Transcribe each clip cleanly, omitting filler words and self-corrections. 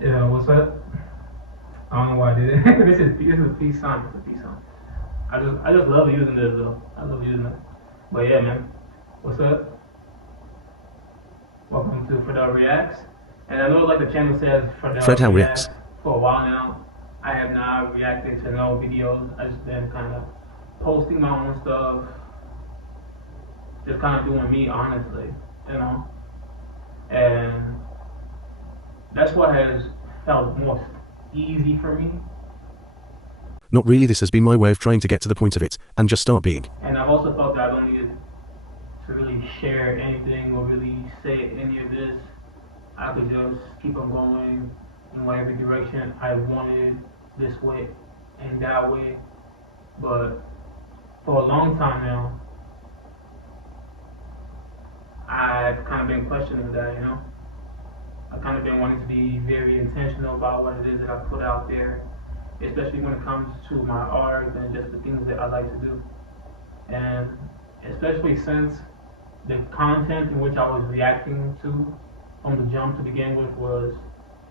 Yeah, what's up? I don't know why I did it. This is a peace sign. It's a peace sign. I just love using this though. I love using it. But yeah, man. What's up? Welcome to Fredell Reacts. And I know like the channel says Fred Fredell How Reacts Reacts. for a while now. I have not reacted to no videos. I just been kind of posting my own stuff, just kind of doing me honestly, you know. And that's what has felt most easy for me. Not really, this has been my way of trying to get to the point of it, and just start being. And I've also felt that I don't need to really share anything or really say any of this. I could just keep on going in whatever direction I wanted, this way and that way. But for a long time now, I've kind of been questioning that, you know. I've kind of been wanting to be very intentional about what it is that I put out there, especially when it comes to my art and just the things that I like to do. And especially since the content in which I was reacting to from the jump to begin with was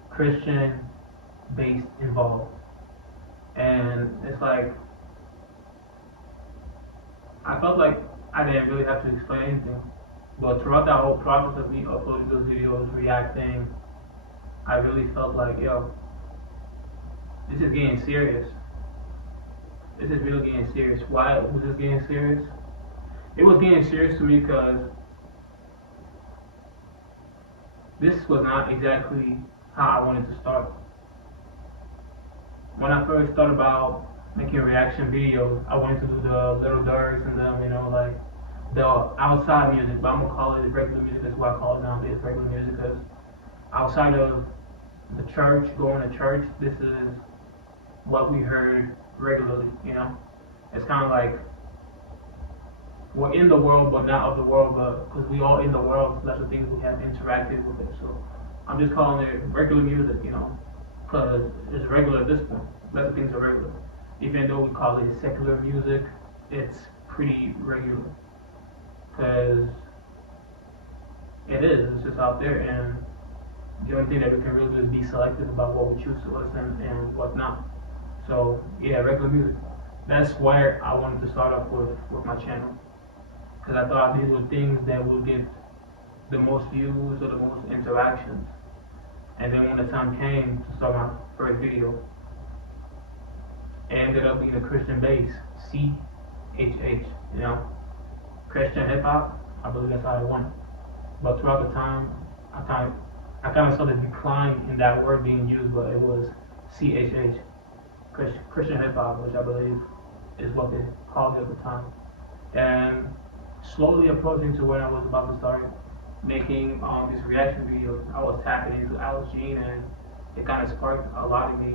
Christian based involved. And it's like I felt like I didn't really have to explain anything. But throughout that whole process of me uploading those videos, reacting, I really felt like, yo, this is getting serious. This is really getting serious. Why was this getting serious? It was getting serious to me because this was not exactly how I wanted to start. When I first thought about making reaction videos, I wanted to do the Little Dirks and them, you know, like the outside music, but I'm gonna call it regular music. That's what I call it nowadays, regular music, because outside of the church, going to church, this is what we heard regularly, you know. It's kind of like we're in the world, but not of the world, but because we all in the world, so that's the things we have interacted with it. So I'm just calling it regular music, you know, because it's regular at this point. Lots of things are regular. Even though we call it secular music, it's pretty regular because it is. It's just out there, and the only thing that we can really do is be selective about what we choose to listen and what not. So yeah, regular music. That's where I wanted to start off with my channel because I thought these were things that will get the most views or the most interactions. And then when the time came to start my first video, it ended up being a Christian base, CHH, you know, Christian hip hop. I believe that's how I went. But throughout the time, I kind of saw the decline in that word being used, but it was CHH, Christian hip hop, which I believe is what they called it at the time. And slowly approaching to when I was about to start making these reaction videos, I was tapping into Alice Jean, and it kind of sparked a lot in me,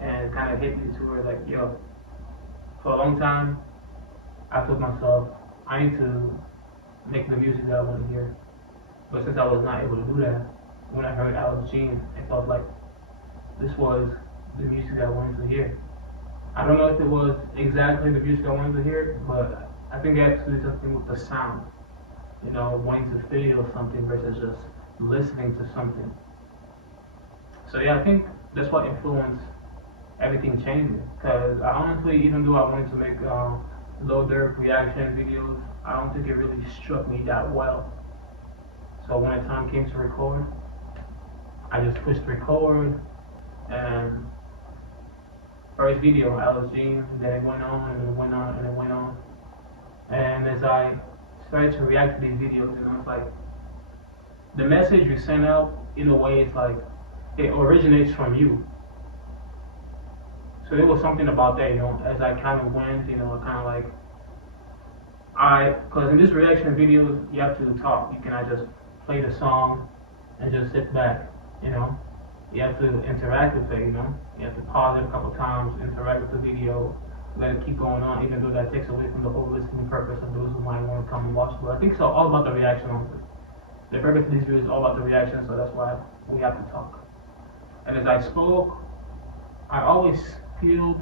and kind of hit me to where like, yo, for a long time, I told myself I need to make the music that I want to hear. But since I was not able to do that, when I heard Alice Jean, it felt like this was the music that I wanted to hear. I don't know if it was exactly the music I wanted to hear, but I think it had to do something with the sound. You know, wanting to feel something versus just listening to something. So yeah, I think that's what influenced everything changing. Because I honestly, even though I wanted to make low Durk reaction videos, I don't think it really struck me that well. So when the time came to record, I just pushed record, and first video, Alice Jean, then it went on and it went on and it went on. And as I started to react to these videos, you know, it's like the message you send out, in a way, it's like it originates from you. So there was something about that, you know, as I kind of went, you know, kind of like, because in this reaction videos, you have to talk. You cannot just play the song and just sit back, you know. You have to interact with it, you know. You have to pause it a couple times, interact with the video, let it keep going on, even though that takes away from the whole listening purpose of those who might want to come and watch. But I think it's all about the reaction, honestly. The purpose of these videos is all about the reaction, so that's why we have to talk. And as I spoke, I always feel,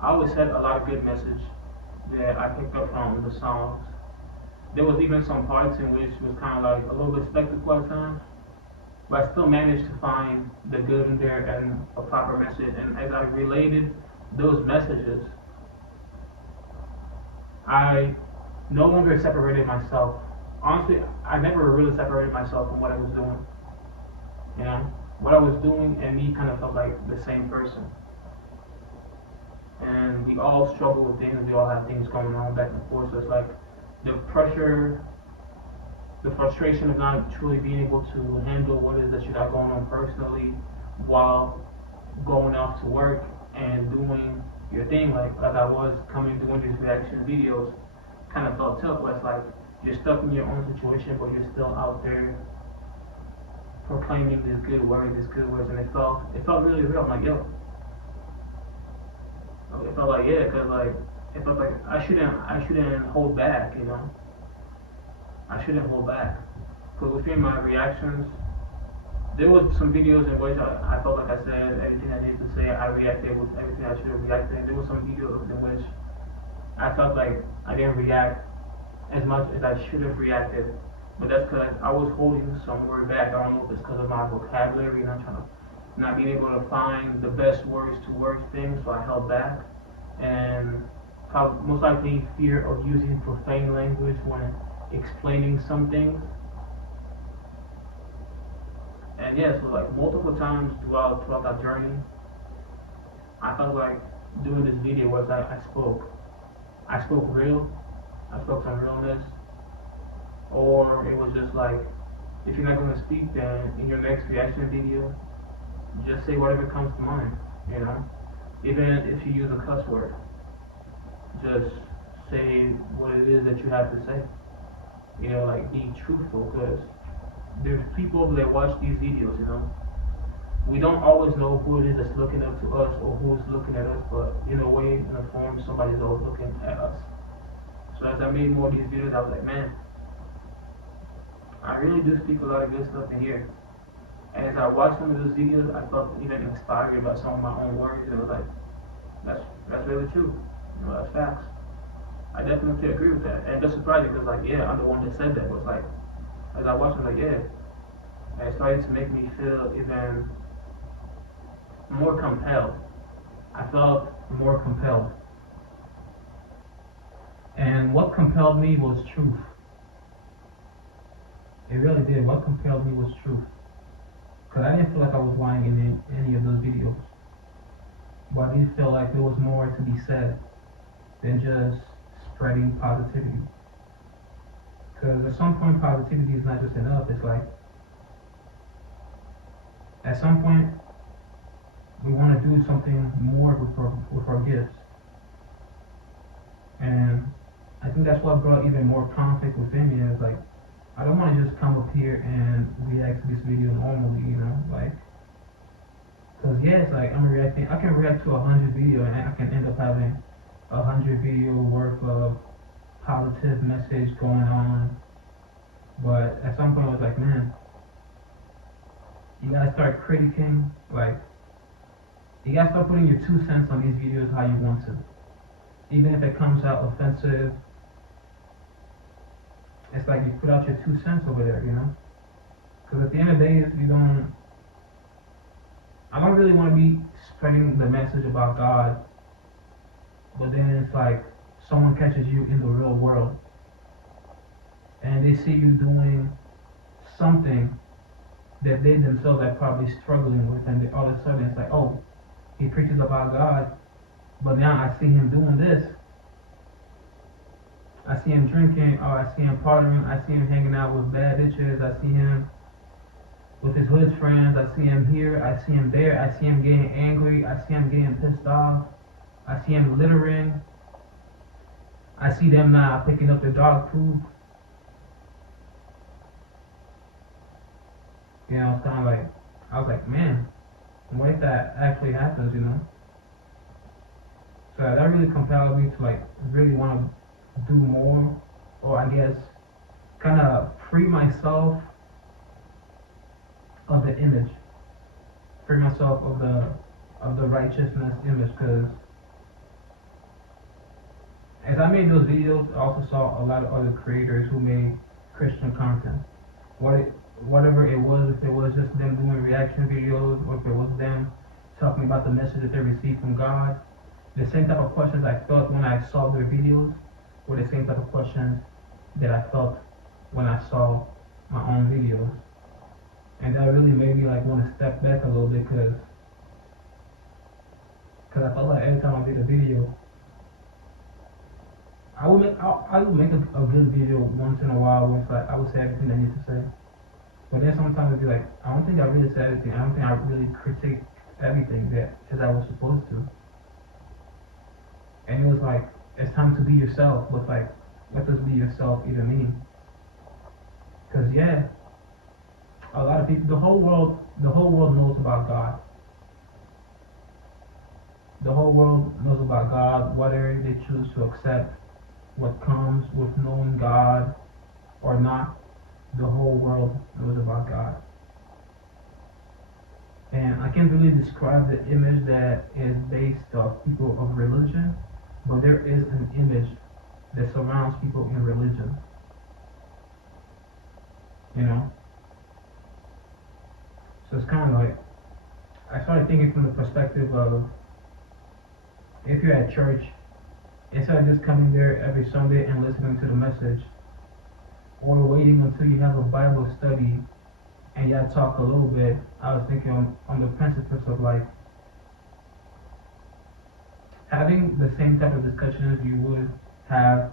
I always had a lot of good message that I picked up from the songs. There was even some parts in which was kind of like a little bit spectacle at times, but I still managed to find the good in there and a proper message. And as I related those messages, I no longer separated myself. Honestly, I never really separated myself from what I was doing. You know, what I was doing and me kind of felt like the same person. And we all struggle with things. We all have things going on back and forth. So it's like the pressure, the frustration of not truly being able to handle what it is that you got going on personally while going off to work and doing your thing. Like I was coming doing these reaction videos, kind of felt tough. Where it's like you're stuck in your own situation, but you're still out there proclaiming these good words, and it felt really real. I'm like, yo, it felt like yeah, cause like it felt like I shouldn't hold back, you know. I shouldn't hold back, cause within my reactions, there was some videos in which I felt like I said everything I needed to say. I reacted with everything I should have reacted. There was some videos in which I felt like I didn't react as much as I should have reacted, but that's because I was holding some word back. I don't know if it's because of my vocabulary and I'm trying to not being able to find the best words to word things, so I held back. And most likely fear of using profane language when explaining something. And yeah, so like multiple times throughout that journey, I felt like doing this video was I spoke real, I spoke some realness, or it was just like, if you're not gonna speak, then in your next reaction video, just say whatever comes to mind, you know, even if you use a cuss word, just say what it is that you have to say, you know, like be truthful, because there's people that watch these videos, you know. We don't always know who it is that's looking up to us or who's looking at us, but in a way, in a form, somebody's always looking at us. So as I made more of these videos, I was like, man, I really do speak a lot of good stuff in here. And as I watched some of those videos, I felt even inspired by some of my own words. It was like, that's really true. You know, that's facts. I definitely agree with that. And it's surprising because, like, yeah, I'm the one that said that. But like, as I watched it, like, yeah, and it started to make me feel even more compelled. I felt more compelled. And what compelled me was truth. It really did. What compelled me was truth. Because I didn't feel like I was lying in any of those videos. But I did feel like there was more to be said than just spreading positivity. Because at some point, positivity is not just enough. It's like, at some point, we want to do something more with our gifts. And I think that's what brought even more conflict within me. It's like, I don't want to just come up here and react to this video normally, you know, like, because yeah, it's like I'm reacting, I can react to 100 videos and I can end up having 100 video worth of positive message going on. But at some point I was like, man, you gotta start critiquing, like, you gotta start putting your 2 cents on these videos how you want to. Even if it comes out offensive, it's like you put out your 2 cents over there, you know? Because at the end of the day, I don't really want to be spreading the message about God, but then it's like someone catches you in the real world and they see you doing something that they themselves are probably struggling with, and all of a sudden it's like, oh, he preaches about God, but now I see him doing this. I see him drinking, or I see him partying, I see him hanging out with bad bitches, I see him with his hood friends, I see him here, I see him there, I see him getting angry, I see him getting pissed off, I see him littering, I see them not picking up their dog poop. You know, it's kind of like, I was like, man, what if that actually happens, you know? So that really compelled me to like really want to do more, or I guess kind of free myself of the image, free myself of the righteousness image, because as I made those videos, I also saw a lot of other creators who made Christian content. What it, whatever it was, if it was just them doing reaction videos, or if it was them talking about the message that they received from God, the same type of questions I felt when I saw their videos were the same type of questions that I felt when I saw my own videos. And that really made me like want to step back a little bit cause I felt like every time I did a video, I would make a good video once in a while where it's like I would say everything I need to say. But then sometimes it'd be like, I don't think I really said everything. I don't think I really critiqued everything that as I was supposed to. And it was like, it's time to be yourself, but like, what does be yourself even mean? Cause yeah, a lot of people, the whole world knows about God. The whole world knows about God, whether they choose to accept what comes with knowing God or not. The whole world knows about God. And I can't really describe the image that is based off people of religion, but there is an image that surrounds people in religion. You know? So it's kind of like, I started thinking from the perspective of, if you're at church, instead of just coming there every Sunday and listening to the message, or waiting until you have a Bible study and y'all talk a little bit, I was thinking on the principles of like having the same type of discussions you would have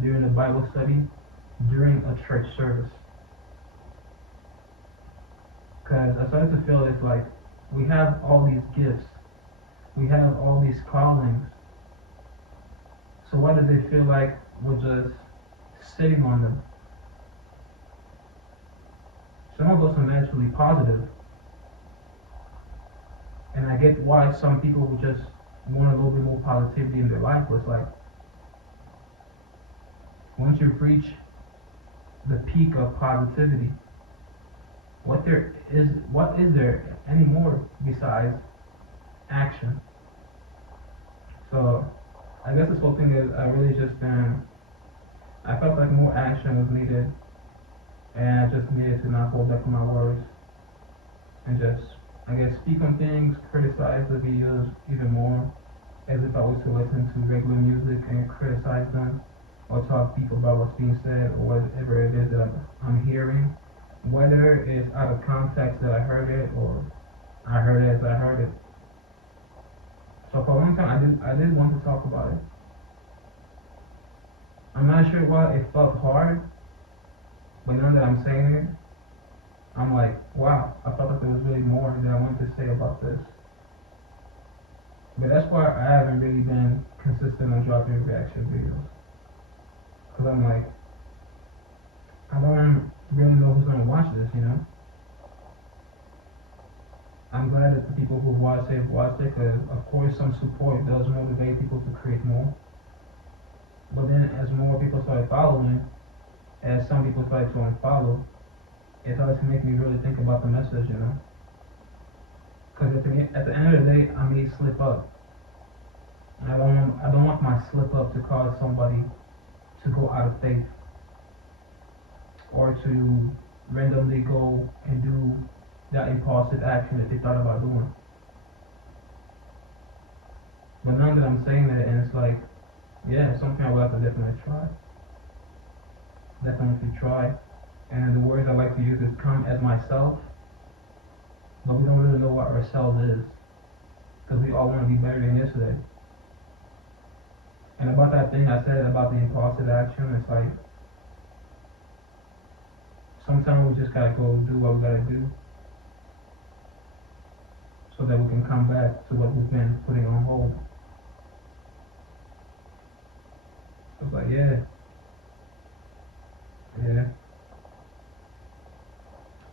during the Bible study during a church service. Because I started to feel it's like we have all these gifts, we have all these callings. So why does it feel like we're just sitting on them? Some of us are naturally positive, and I get why some people would just want a little bit more positivity in their life. But it's like once you reach the peak of positivity, what is there anymore besides action? So I guess this whole thing is I really just I felt like more action was needed, and I just needed to not hold back on my words and just, I guess, speak on things, criticize the videos even more, as if I was to listen to regular music and criticize them, or talk deep about what's being said, or whatever it is that I'm hearing, whether it's out of context that I heard it, or I heard it as I heard it. So for a long time, I did want to talk about it. I'm not sure why it felt hard, but now that I'm saying it, I'm like, wow, I felt like there was really more that I wanted to say about this. But that's why I haven't really been consistent on dropping reaction videos. Because I'm like, I don't really know who's going to watch this, you know? I'm glad that the people who watch it have watched it, because of course some support does motivate people to create more. But then as more people start following, as some people try to unfollow, it started to make me really think about the message, you know? Because at the end of the day, I may slip up. And I don't want my slip up to cause somebody to go out of faith, or to randomly go and do that impulsive action that they thought about doing. But now that I'm saying that, and it's like, yeah, something I would have to definitely try. Definitely try. And the words I like to use is come as myself, but we don't really know what ourselves is, because we all want to be better than yesterday. And about that thing I said about the impulsive action, it's like, sometimes we just gotta go do what we gotta do, so that we can come back to what we've been putting on hold. So it's like, yeah.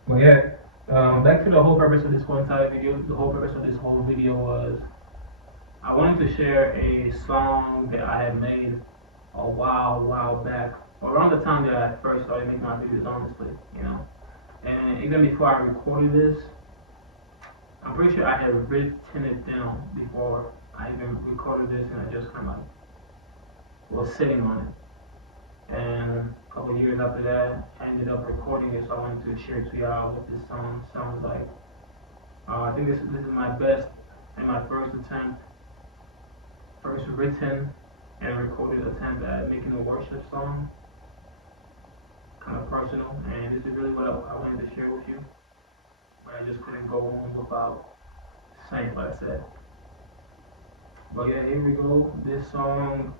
But yeah, Back to the whole purpose of this whole entire video. The whole purpose of this whole video was I wanted to share a song that I had made a while back, around the time that I first started making my videos, honestly, you know. And even before I recorded this, I'm pretty sure I had written it down before I even recorded this, and I just kind of like was sitting on it. And a couple years after that, I ended up recording it, so I wanted to share it to y'all what this song sounds like. I think this is my best and my first attempt, first written and recorded attempt at making a worship song, kind of personal, and this is really what I wanted to share with you, but I just couldn't go on without saying what I said. But yeah, here we go. This song,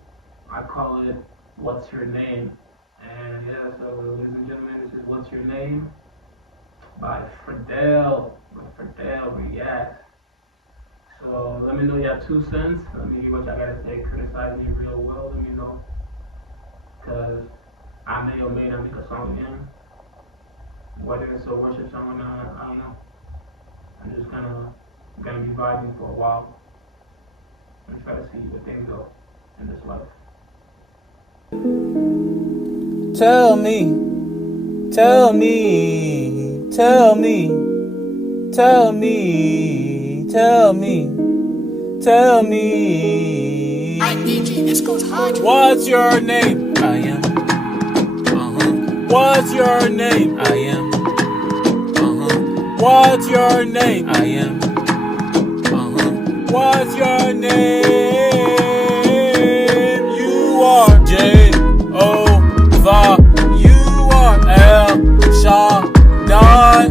I call it What's Your Name? And yeah, so ladies and gentlemen, this is What's Your Name by Fredel, with Fredel React. So let me know your 2 cents. Let me hear what y'all gotta say. Criticize me real well, let me know. Cause I may or may not make a song again. Whether it's a worship song or not, I don't know. I'm just kinda gonna be vibing for a while and try to see where things go in this life. Tell me, tell me, tell me, tell me, tell me, tell me. What's your name? I am. What's your name? I am. What's your name? I am. What's your name? You are Jehovah. You are El Shaddai.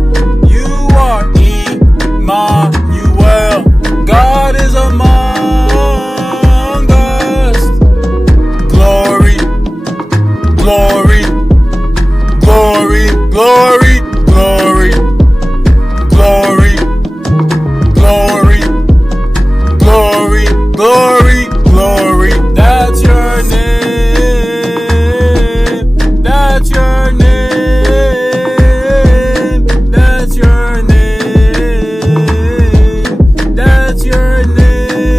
You are Emmanuel. God is among us. Glory, glory, glory, glory, glory, glory, glory, glory, glory, glory. That's your name. That's your name. That's your name. That's your name.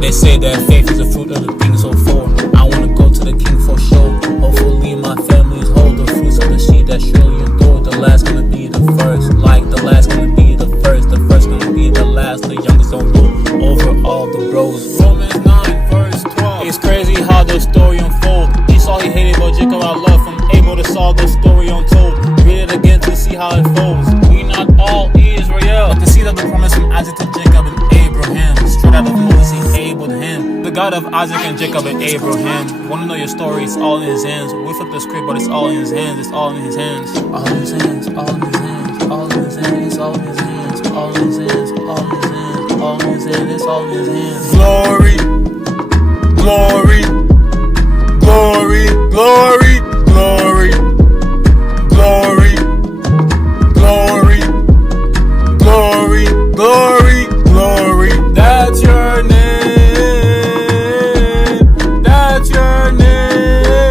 They say that faith is the fruit of the things so for. I wanna go to the King for sure. Hopefully my family's hold the fruits of the seed that surely endure. The last gonna be the first, like the last gonna be the first gonna be the last. The youngest don't rule over all the bros. Romans 9 verse 12. It's crazy how the story unfolds. Esau he hated, but Jacob I love. From able to solve the story untold. Read it again to see how it folds. We not all Israel, but the seed of the promise from Isaac to Jacob and Abraham. Straight out of Moses he enabled him. The God of Isaac and Jacob and Abraham. Wanna know your story? It's all in his hands. We flip the script, but it's all in his hands. It's all in his hands. All in his hands. All in his hands. All in his hands. It's all in his hands. All in his hands. All in his hands. All in his hands. It's all in his hands. Glory, glory, glory, glory, glory, glory, glory, glory, glory, glory. That's your name. That's your name.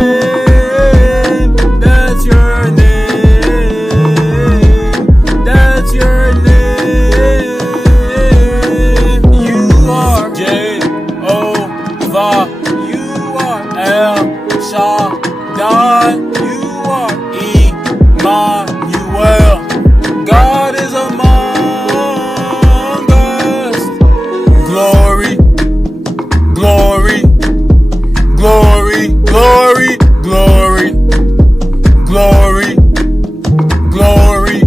That's your name. That's your name. You are Jehovah. You are El Shaddai. You are Emmanuel. God is among us. Glory, glory, glory, glory, glory, glory, glory,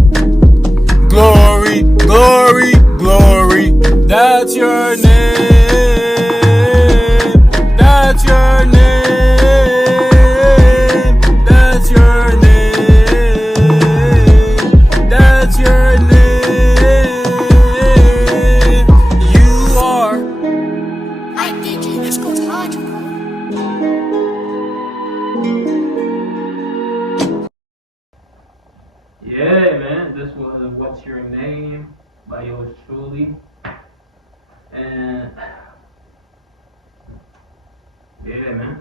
glory, glory, glory. That's your name. That's your name. That's your name. That's your name. You are. Yeah, man, this was What's Your Name by yours truly. And yeah, man,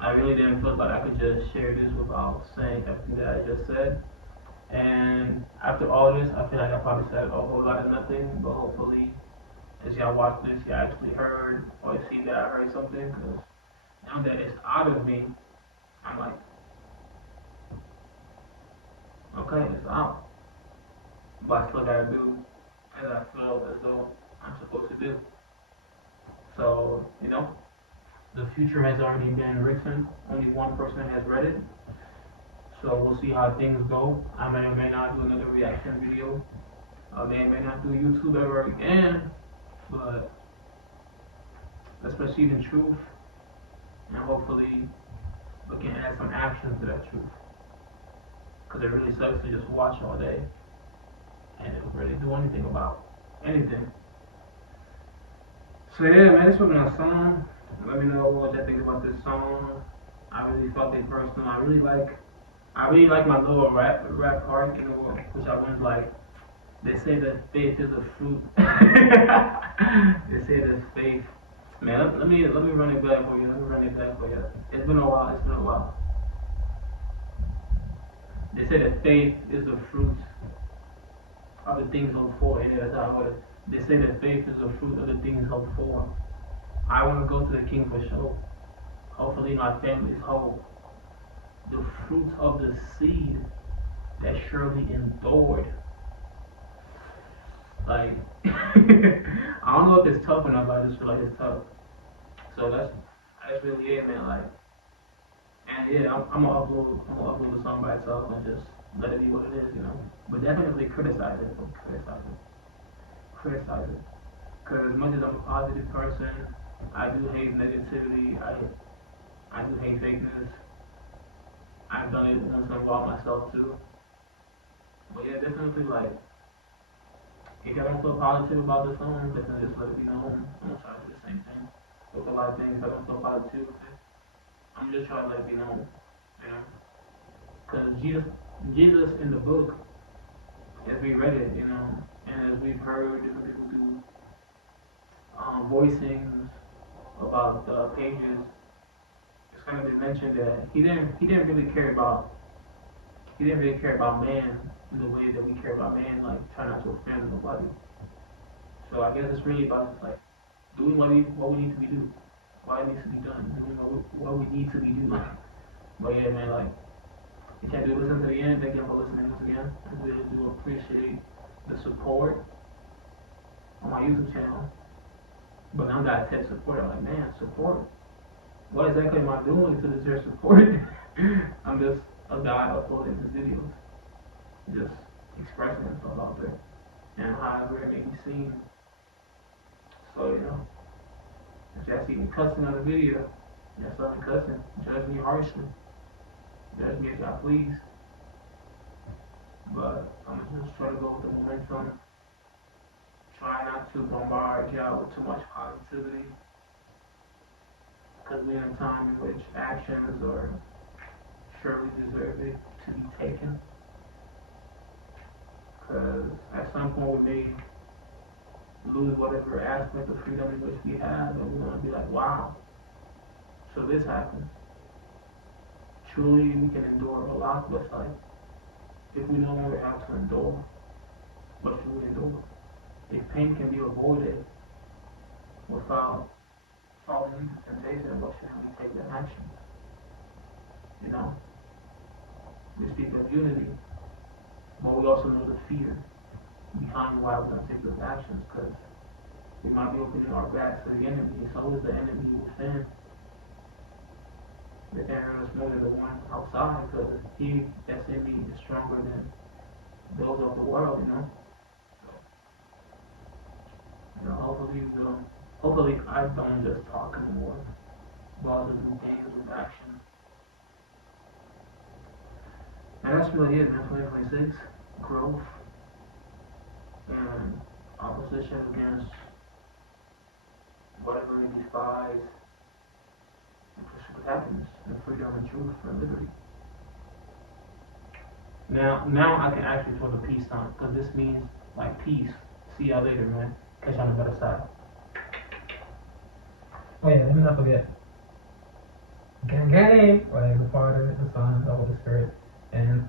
I really didn't feel like I could just share this without saying everything that I just said. And after all this, I feel like I probably said a whole lot of nothing, but hopefully, as y'all watch this, y'all actually heard or see that I heard something, because now that it's out of me, I'm like, okay, it's out. But I still gotta do as I feel as though I'm supposed to do. So, you know, the future has already been written. Only one person has read it. So we'll see how things go. I may or may not do another reaction video. I may or may not do YouTube ever again. But let's proceed in truth. And hopefully we can add some action to that truth. Because it really sucks to just watch all day and it don't really do anything about anything. So yeah, man, this was my song. Let me know what y'all think about this song. I really felt it personal. I really like my little rap part, you know, which I was like, they say that faith is a fruit. They say that faith. Man, let me run it back for you. It's been a while. They say that faith is the fruit of the things hoped for. And that's how I would. They say that faith is the fruit of the things hoped for. I want to go to the King for sure. Hopefully my family's whole. The fruit of the seed that surely endured. Like, I don't know if it's tough enough, I just feel like it's tough. So that's really it, man. Like, and yeah, I'm gonna upload the song by itself and just let it be what it is, you know. But definitely criticize it. Criticize it. Because as much as I'm a positive person, I do hate negativity. I do hate fakeness. I've done it once in a while myself too. But yeah, definitely like, if y'all don't feel positive about the song, definitely just let it be known. I'm gonna try to do the same thing with a lot of things. If I don't feel positive, I'm just trying to let it be known, you know. Because Jesus in the book, as we read it, you know, and as we've heard different people do voicings about the pages, it's going to be mentioned that he didn't really care about man in the way that we care about man, like try not to offend nobody. So I guess it's really about just like doing what we need to be doing, why it needs to be done, doing what we need to be doing. But yeah, man, like, if you do listen to the end, thank you for listening once again. I really do appreciate the support on my YouTube channel. But now that I said support, I'm like, man, support. What exactly am I doing to deserve support? I'm just a guy uploading his videos, just expressing himself out there, and however it may be seen. So, you know, if y'all see me cussing on the video, that's not me cussing. Judge me harshly. Judge me as y'all please. But I'm just trying to go with the momentum. Try not to bombard y'all with too much positivity. Because we're in a time in which actions are surely deserving to be taken. Because at some point we may lose whatever aspect of freedom in which we have, and we're going to be like, wow, so this happened. Truly, we can endure a lot, but it's like, if we no longer have to endure, what should we endure? If pain can be avoided without falling into temptation, what should we take that action? You know? We speak of unity, but we also know the fear behind why we're going to take those actions, because we might be opening our backs to the enemy. It's always the enemy within. The enemy is more than the one outside, because he that's in me is stronger than those of the world, you know. So, you know, hopefully I don't just talk anymore, but also do things with action. And that's really it, man. 2026 growth and opposition against whatever we despise, and pursuit of happiness and freedom and truth and liberty. Now I can actually throw the peace sign, because this means like peace. See y'all later, man. Catch you on the better side. Oh yeah, let me not forget. Gang, gang, right, the Father, the Son, the Holy Spirit, and